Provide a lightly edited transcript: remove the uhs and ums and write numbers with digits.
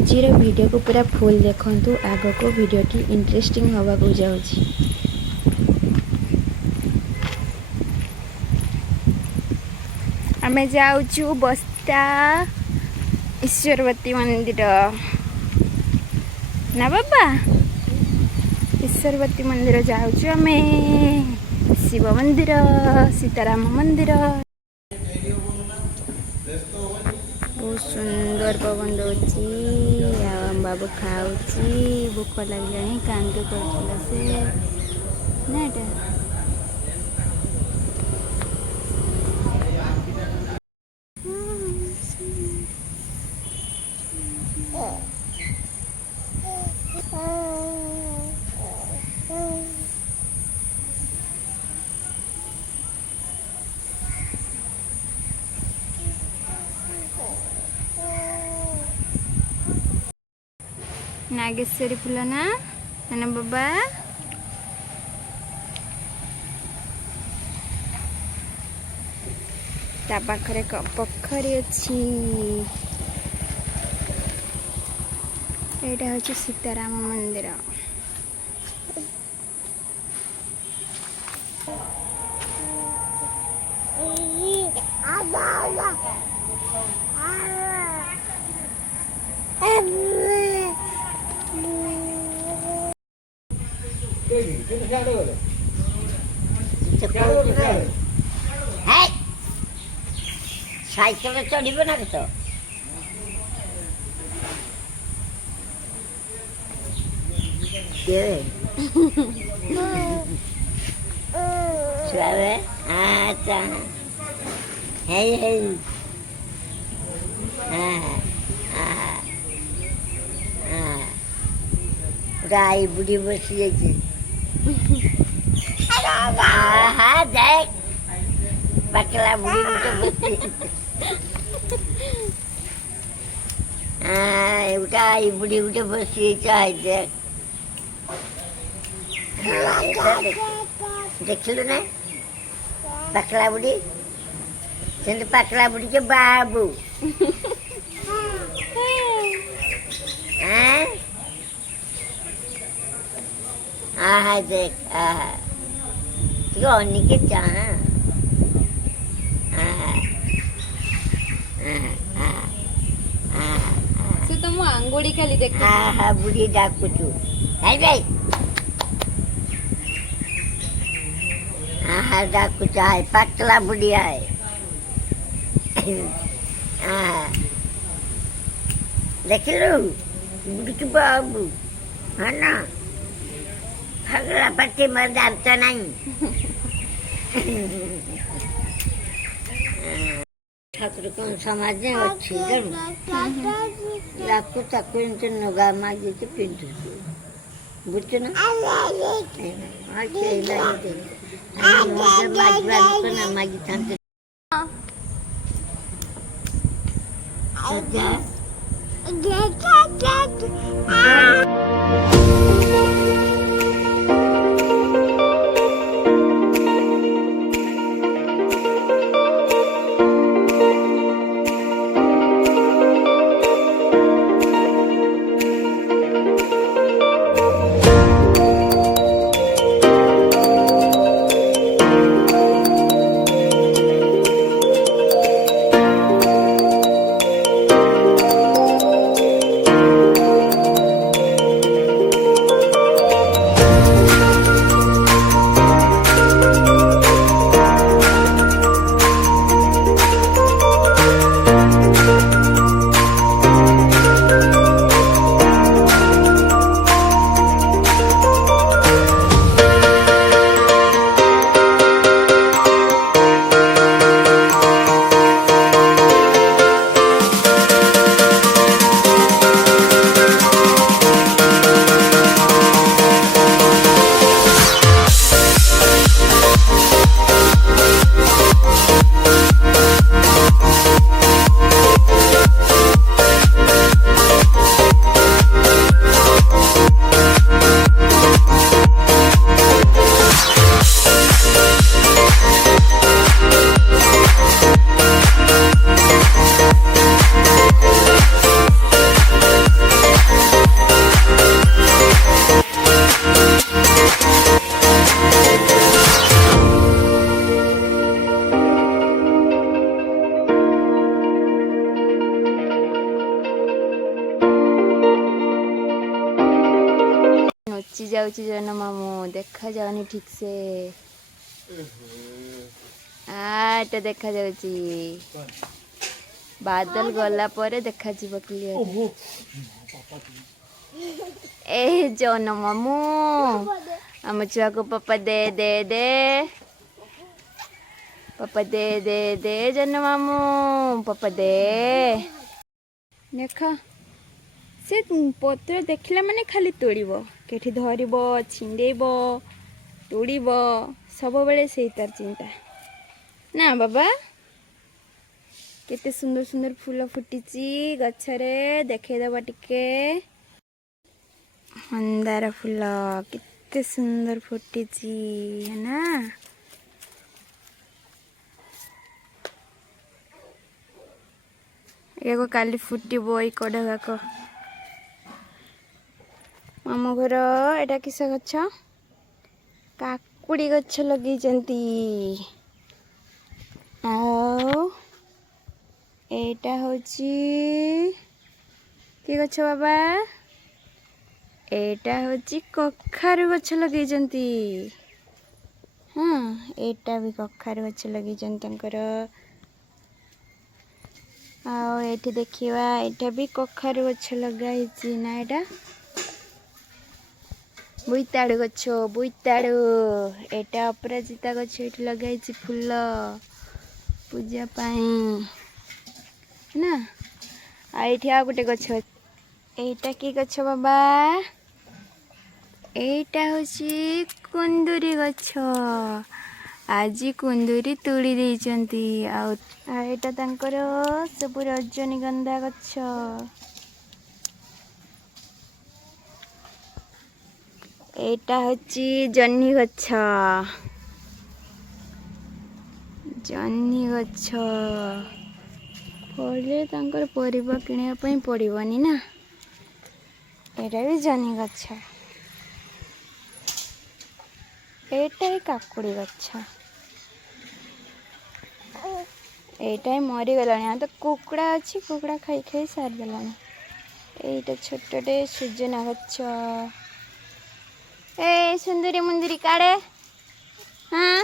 आजिर video को पूरा full देखंतु आग को वीडियो टी इंटरेस्टिंग हवा को जाउची। आमे जाउछु बस्ता ईश्वरवती मंदिर ना बाबा ईश्वरवती मंदिर जाउछु आमे शिव मंदिर सीताराम मंदिर बहुत सुंदर पवन दौची बाबू खाऊची भूख लगे कांदे कर से ना नागेश्वरी फूल ना है बाबा ता पाखरे पोखरी अच्छी एटा हচ্ছে सीताराम मंदिर साइकिल चढ़ ना तो अच्छा है गाय बुढ़ी बसी जाइए देख पकला बुढ़ी तो बसी गाय बुढ़ी उठे बसी चाहे देख देखिलु ना पकला बुढ़ी से पकला बुढ़ी के बाबू आहा देख आहा ठीक के चाह से तो मु अंगुड़ी खाली देख आहा बुढ़ी डाकुचु हाय भाई आहा डाकुचा है पकला बुढ़ी है देख लो बुढ़ी के बाबू है ना पगला पट्टी मर जानता नहीं ठाकुर कौन समाज में अच्छी लाखों तक नगा मागे तो पिंटू बुझ ना मागी थानते जाउची जन मामू देखा जाउनी ठीक से आटा देखा जाउची बादल गला परे देखा जीव क्लियर ए जन मामू आम छुआ को पापा दे दे दे पापा दे दे दे जन मामू पापा दे देख से पत्र देखला माने खाली तोड़ब केठी धरब छिंडेब तोड़ब सब बेले से तार चिंता ना बाबा केते सुंदर सुंदर फूल फुटी गछरे देखेदबा टिके मंदार फूल केते सुंदर फुटी है ना एगो काली फुटब ई कड़ा गाक मामू घर एटा किस गछ काकुड़ी गछ लगे एटा होची कि गछ बाबा एटा होची कखारु गछ लगे हाँ एटा भी कखारु गछ लगे आठी देखा एटा भी कखारु गछ लगाई ना एटा बोईताड़ू गछ बोईताड़ू एटा अपराजिता गछ ये लगाई फूल पूजा पाई ना आईठी आ गोटे गछ एटा की गछ बाबा एटा होची कुंदुरी गछ आज कुंदुरी तुड़ी देइचंती आ एटा तांकर सब रजनीगंधा गछ एटा होची जन्नी गछ फले तांकर परिबा किनिया पई पड़िबनी ना एटा भी जन्नी गछ एटा ही काकुड़ी गछ एटा ही मरी गलानी तो कुकड़ा अच्छी कुकड़ा खाई खाई सारी देलानी एटा छोटे सुजना गछ ए सुंदरी मुंदरी काड़े हाँ